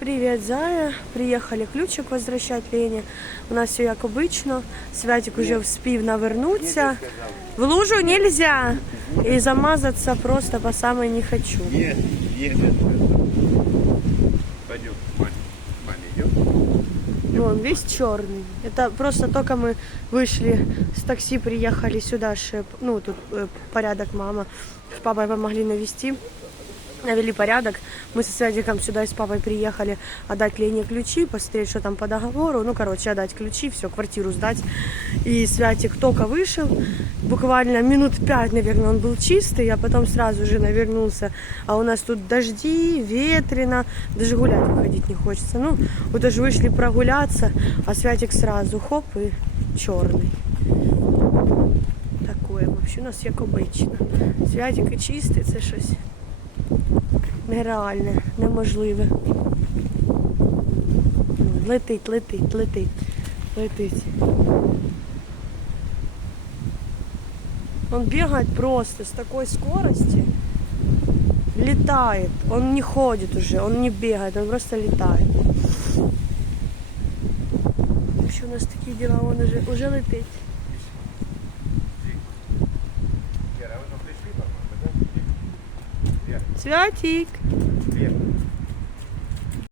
Привет, Зая. Приехали ключик возвращать Лене. У нас все как обычно. Святик уже вспів навернуться. В лужу нельзя. И замазаться просто по самой не хочу. Нет, нет. Пойдем, маме идем. Вон, весь черный. Это просто только мы вышли с такси, приехали сюда, ну, тут порядок мама с папой помогли навести. Навели порядок. Мы со Святиком сюда и с папой приехали отдать Лене ключи, посмотреть, что там по договору. Ну, короче, отдать ключи, все, квартиру сдать. И Святик только вышел. Буквально минут 5, наверное, он был чистый, а потом сразу же навернулся. А у нас тут дожди, ветрено, даже гулять выходить не хочется. Ну, вот даже вышли прогуляться, а Святик сразу хоп и черный. Такое вообще у нас як обично. Святик і чистий, це щось нереальне, неможливе. Летить, летить, летить, летить. Он бегает просто с такой скорости. Летает. Он не ходит уже, он не бегает, он просто летает. Вообще у нас такие дела, он уже летить. Святик! Привет.